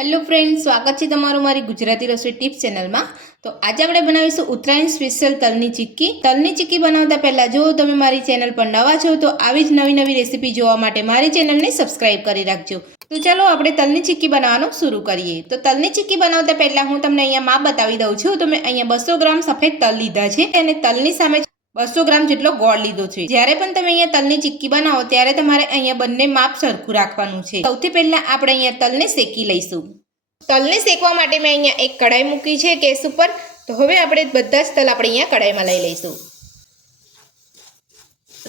Hello friend સ્વાગત છે તમારું મારી ગુજરાતી રસોઈ ટિપ્સ ચેનલમાં. તો આજે આપણે બનાવીશું ઉત્તરાયણ સ્પેશિયલ તલની ચીક્કી. તલની ચીક્કી બનાવતા પહેલાં જો તમે મારી ચેનલ પર નવા છો, તો આવી જ નવી નવી રેસીપી જોવા માટે મારી ચેનલને સબસ્ક્રાઈબ કરી રાખજો. તો ચાલો આપણે તલની ચીક્કી બનાવવાનું શરૂ કરીએ. તો તલની ચીક્કી બનાવતા પહેલાં હું તમને અહીંયા માપ બતાવી દઉં છું. તો મેં અહીંયા બસો ગ્રામ સફેદ તલ લીધા છે અને તલની સામે બસો ગ્રામ જેટલો ગોળ લીધો છે. જ્યારે પણ તમે અહીંયા તલની ચીક્કી બનાવો, ત્યારે તમારે અહીંયા બંને માપ સરખું રાખવાનું છે. સૌથી પહેલા આપણે અહીંયા તલને શેકી લઈશું. તલને શેકવા માટે મેં અહીંયા એક કઢાઈ મૂકી છે ગેસ ઉપર. તો હવે આપણે બધા જ તલ આપણે અહીંયા કઢાઈમાં લઈ લઈશું.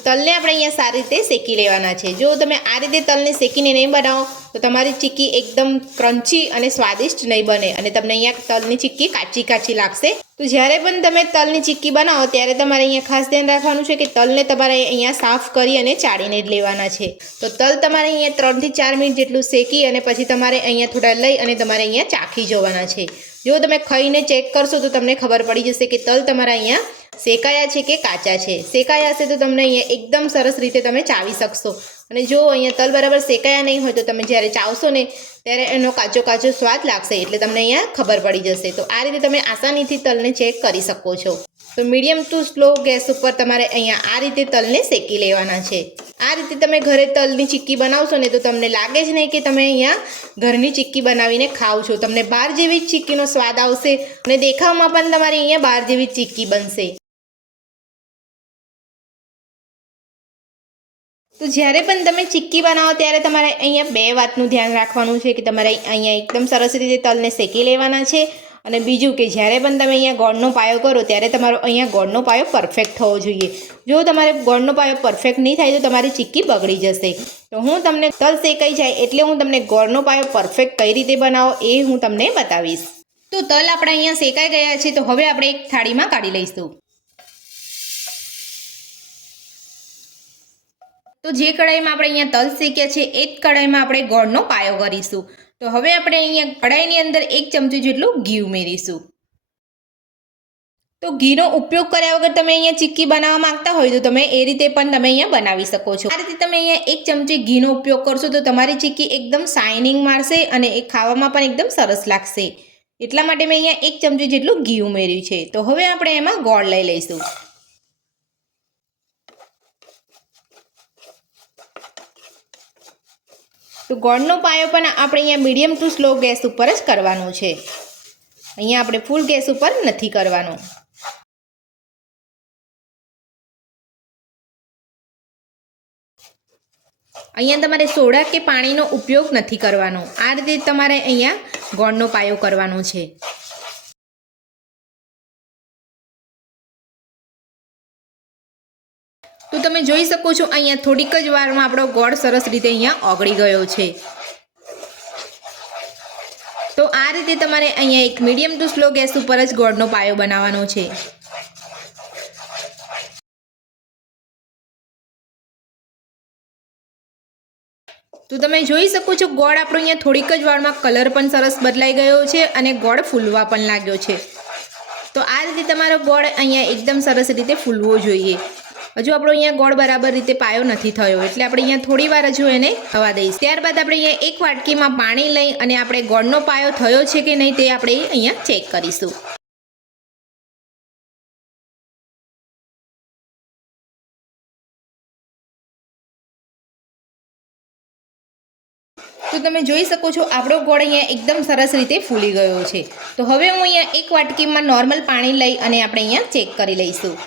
તલને આપણે અહીંયા સારી રીતે શેકી લેવાના છે. જો તમે આ રીતે તલને શેકીને નહીં બનાવો, તો તમારી ચીક્કી એકદમ ક્રન્ચી અને સ્વાદિષ્ટ નહીં બને અને તમને અહીંયા તલની ચીક્કી કાચી કાચી લાગશે. તો જ્યારે પણ તમે તલની ચીક્કી બનાવો, ત્યારે તમારે અહીંયા ખાસ ધ્યાન રાખવાનું છે કે તલને તમારે અહીંયા સાફ કરી અને ચાળીને જ લેવાના છે. તો તલ તમારે અહીંયા ત્રણથી ચાર મિનિટ જેટલું શેકી અને પછી તમારે અહીંયા થોડા લઈ અને તમારે અહીંયા ચાખી જવાના છે. જો તમે ખાઈને ચેક કરશો, તો તમને ખબર પડી જશે કે તલ તમારા અહીંયા શેકાયા છે કે કાચા છે? શેકાયા હશે તો તમને અહીંયા એકદમ સરસ રીતે તમે ચાવી શકશો. અને જો અહીંયા તલ બરાબર શેકાયા નહીં હોય તો તમે જ્યારે ચાવશો ને ત્યારે એનો કાચો કાચો સ્વાદ લાગશે એટલે તમને અહીંયા ખબર પડી જશે. તો આ રીતે તમે આસાનીથી તલને ચેક કરી શકો છો. તો મીડિયમ ટુ સ્લો ગેસ ઉપર તમારે અહીંયા આ રીતે તલને શેકી લેવાના છે. આ રીતે તમે ઘરે તલની ચીક્કી બનાવશો ને તો તમને લાગે જ નહીં કે તમે અહીંયા ઘરની ચીક્કી બનાવીને ખાવ છો. તમને બહાર જેવી જ ચીક્કીનો સ્વાદ આવશે અને દેખાવમાં પણ તમારી અહીંયા બહાર જેવી ચીક્કી બનશે. તો જ્યારે પણ તમે ચીક્કી બનાવો ત્યારે તમારે અહીંયા બે વાતનું ધ્યાન રાખવાનું છે કે તમારે અહીંયા એકદમ સરસ રીતે તલને શેકી લેવાના છે અને બીજું કે જ્યારે પણ તમે અહીંયા ગોળનો પાયો કરો ત્યારે તમારો અહીંયા ગોળનો પાયો પરફેક્ટ થવો જોઈએ. જો તમારે ગોળનો પાયો પરફેક્ટ નહીં થાય તો તમારી ચીક્કી બગડી જશે. તો હું તમને તલ શેકાઈ જાય એટલે હું તમને ગોળનો પાયો પરફેક્ટ કઈ રીતે બનાવો એ હું તમને બતાવીશ. તો તલ આપણે અહીંયા શેકાઈ ગયા છે તો હવે આપણે એક થાળીમાં કાઢી લઈશું. તો જે કઢાઈમાં આપણે અહીંયા તલ શેક્યા છે, એ જ કઢાઈમાં આપણે ગોળનો પાયો કરીશું. તો હવે આપણે અહીંયા કઢાઈની અંદર એક ચમચી જેટલું ઘી ઉમેરીશું. તો ઘીનો ઉપયોગ કર્યા વગર તમે અહીંયા ચીક્કી બનાવવા માંગતા હોય તો તમે એ રીતે પણ તમે અહીંયા બનાવી શકો છો. આ રીતે તમે અહીંયા એક ચમચી ઘીનો ઉપયોગ કરશો તો તમારી ચીક્કી એકદમ શાઇનિંગ મારશે અને એ ખાવામાં પણ એકદમ સરસ લાગશે. એટલા માટે મેં અહીંયા એક ચમચી જેટલું ઘી ઉમેર્યું છે. તો હવે આપણે એમાં ગોળ લઈ લઈશું. તો ગોળનો પાયો પણ આપણે અહીંયા મીડિયમ ટુ સ્લો ગેસ ઉપર જ કરવાનો છે. અહીંયા આપણે ફૂલ ગેસ ઉપર નથી કરવાનો. અહીંયા તમારે સોડા કે પાણીનો ઉપયોગ નથી કરવાનો. આ રીતે તમારે અહીંયા ગોળનો પાયો કરવાનો છે. તો તમે જોઈ શકો છો, અહીંયા થોડીક જ વારમાં આપણો ગોળ સરસ રીતે અહીંયા ઓગળી ગયો છે. તો આ રીતે તમારે અહીંયા એક મીડિયમ ટુ સ્લો ગેસ ઉપર જ ગોળનો પાયો બનાવવાનો છે. તો તમે જોઈ શકો છો, ગોળ આપણો અહીંયા થોડીક જ વારમાં કલર પણ સરસ બદલાઈ ગયો છે અને ગોળ ફૂલવા પણ લાગ્યો છે. તો આ રીતે તમારો ગોળ અહીંયા એકદમ સરસ રીતે ફૂલવો જોઈએ. હજુ આપણો અહીંયા ગોળ બરાબર રીતે પાયો નથી થયો, એટલે આપણે અહીંયા થોડી વાર હજુ એને થવા દઈશ. ત્યારબાદ આપણે અહીંયા એક વાટકીમાં પાણી લઈ અને આપણે ગોળનો પાયો થયો છે કે નહીં તે આપણે અહીંયા ચેક કરીશું. તો તમે જોઈ શકો છો, આપણો ગોળ અહીંયા એકદમ સરસ રીતે ફૂલી ગયો છે. તો હવે હું અહીંયા એક વાટકીમાં નોર્મલ પાણી લઈ અને આપણે અહીંયા ચેક કરી લઈશું.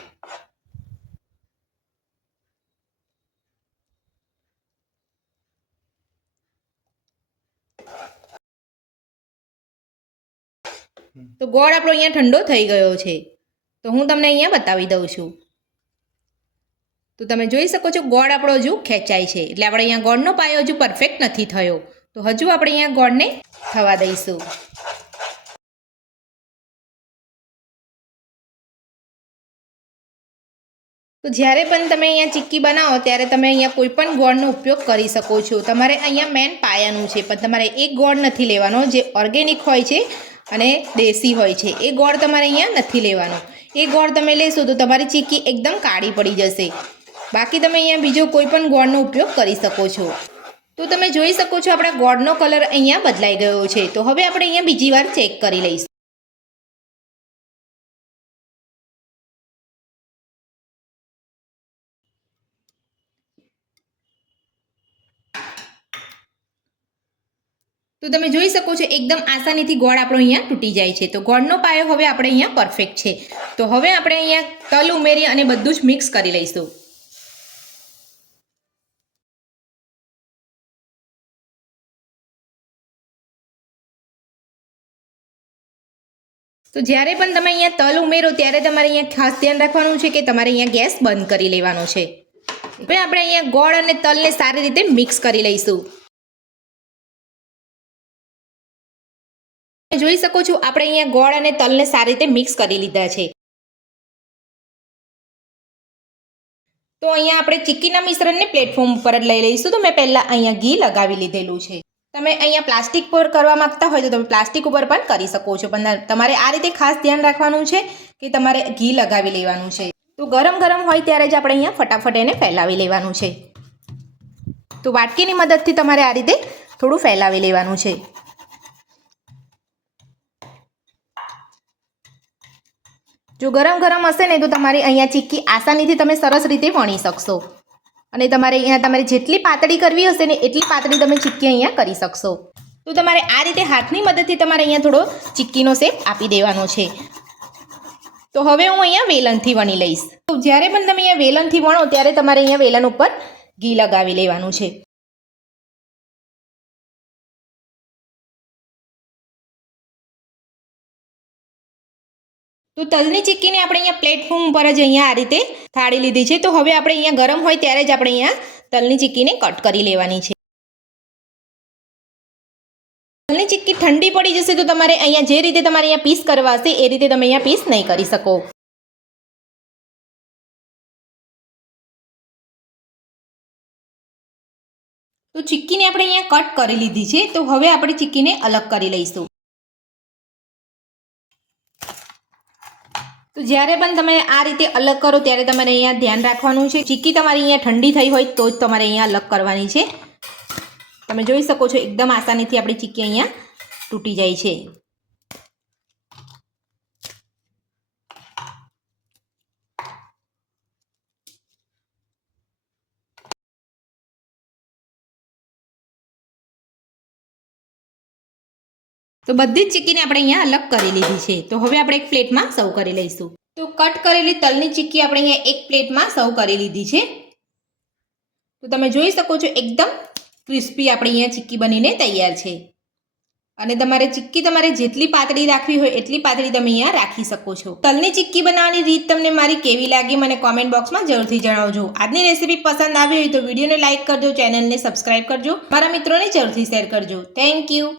તો ગોળ આપણો અહીંયા ઠંડો થઈ ગયો છે. તો હું તમને અહીંયા બતાવી દઉં છું. તો તમે જોઈ શકો છો ગોળ આપણો હજુ ખેંચાય છે. એટલે આપણે અહીંયા ગોળનો પાયો હજુ પરફેક્ટ નથી થયો. તો હજુ આપણે અહીંયા ગોળને થવા દઈશું. તો જ્યારે પણ તમે અહીંયા ચીક્કી બનાવો, ત્યારે તમે અહીંયા કોઈ પણ ગોળનો ઉપયોગ કરી શકો છો. તમારે અહીંયા મેન પાયાનું છે, પણ તમારે એક ગોળ નથી લેવાનો. જે ઓર્ગેનિક હોય છે અને દેશી હોય છે. એ ગોળ તમારે અહીંયા નથી લેવાનો. એ ગોળ તમે લેશો તો તમારી ચીક્કી એકદમ કાળી પડી જશે. બાકી તમે અહીંયા બીજો કોઈ પણ ગોળનો ઉપયોગ કરી શકો છો. તો તમે જોઈ શકો છો આપણા ગોળનો કલર અહીંયા બદલાઈ ગયો છે. તો હવે આપણે અહીંયા બીજી વાર ચેક કરી લઈશું. તો તમે જોઈ શકો છો, એકદમ આસાનીથી ગોળ આપણો અહીંયા તૂટી જાય છે. તો ગોળનો પાયો હવે આપણે અહીંયા પરફેક્ટ છે. તો હવે આપણે અહીંયા તલ ઉમેરી અને બધું જ મિક્સ કરી લઈશું. તો જ્યારે પણ તમે અહીંયા તલ ઉમેરો, ત્યારે તમારે અહીંયા ખાસ ધ્યાન રાખવાનું છે કે તમારે અહીંયા ગેસ બંધ કરી લેવાનો છે. હવે આપણે અહીંયા ગોળ અને તલને સારી રીતે મિક્સ કરી લઈશું. જોઈ શકો છો, આપણે અહીંયા ગોળ અને તલને સારી રીતે મિક્સ કરી લીધા છે. તો અહીંયા આપણે ચીક્કીના મિશ્રણને પ્લેટફોર્મ ઉપર જ લઈ લઈશું. તો મેં પહેલાં અહીંયા ઘી લગાવી લીધેલું છે. તમે અહીંયા પ્લાસ્ટિક પર કરવા માંગતા હોય તો તમે પ્લાસ્ટિક ઉપર પણ કરી શકો છો. પણ તમારે આ રીતે ખાસ ધ્યાન રાખવાનું છે કે તમારે ઘી લગાવી લેવાનું છે. તો ગરમ ગરમ હોય ત્યારે જ આપણે અહીંયા ફટાફટ એને ફેલાવી લેવાનું છે. તો વાટકીની મદદથી તમારે આ રીતે થોડું ફેલાવી લેવાનું છે. જો ગરમ ગરમ હશે ને, તો તમારી અહીંયા ચીક્કી આસાનીથી તમે સરસ રીતે વણી શકશો. અને તમારે અહીંયા તમારે જેટલી પાતળી કરવી હશે ને, એટલી પાતળી તમે ચીક્કી અહીંયા કરી શકશો. તો તમારે આ રીતે હાથની મદદથી તમારે અહીંયા થોડો ચીક્કીનો શેપ આપી દેવાનો છે. તો હવે હું અહીંયા વેલણથી વણી લઈશ. તો જ્યારે પણ તમે અહીંયા વેલણથી વણો, ત્યારે તમારે અહીંયા વેલણ ઉપર ઘી લગાવી લેવાનું છે. તો તલની ચીક્કીને આપણે અહીંયા પ્લેટફોર્મ ઉપર જ અહીંયા આ રીતે થાળી લીધી છે. તો હવે આપણે અહીંયા ગરમ હોય ત્યારે જ આપણે અહીંયા તલની ચીક્કીને કટ કરી લેવાની છે. તલની ચીક્કી ઠંડી પડી જશે તો તમારે અહીંયા જે રીતે તમારે અહીંયા પીસ કરવા હશે એ રીતે તમે અહીંયા પીસ નહીં કરી શકો. તો ચીક્કીને આપણે અહીંયા કટ કરી લીધી છે. તો હવે આપણે ચીક્કીને અલગ કરી લઈશું. તો જ્યારે પણ તમે આ રીતે અલગ કરો, ત્યારે તમારે અહીંયા ધ્યાન રાખવાનું છે. ચીક્કી તમારી અહીંયા ઠંડી થઈ હોય, તો જ તમારે અહીંયા અલગ કરવાની છે. તમે જોઈ શકો છો, એકદમ આસાનીથી આપણી ચીક્કી અહીંયા તૂટી જાય છે. તો બધી જ ચીક્કીને આપણે અહીંયા અલગ કરી લીધી છે. તો હવે આપણે એક પ્લેટમાં સર્વ કરી લઈશું. તો કટ કરેલી તલની ચીક્કી આપણે અહીંયા એક પ્લેટમાં સર્વ કરી લીધી છે. તો તમે જોઈ શકો છો એકદમ ક્રિસ્પી આપણે અહીંયા ચીક્કી બનીને તૈયાર છે. અને તમારે ચીક્કી તમારે જેટલી પાતળી રાખવી હોય એટલી પાતળી તમે અહીંયા રાખી શકો છો. તલની ચીક્કી બનાવવાની રીત તમને મારી કેવી લાગી મને કોમેન્ટ બોક્સમાં જરૂરથી જણાવજો. આજની રેસીપી પસંદ આવી હોય તો વિડીયોને લાઇક કરજો ચેનલને સબસ્ક્રાઇબ કરજો. મારા મિત્રોને જરૂરથી શેર કરજો. Thank you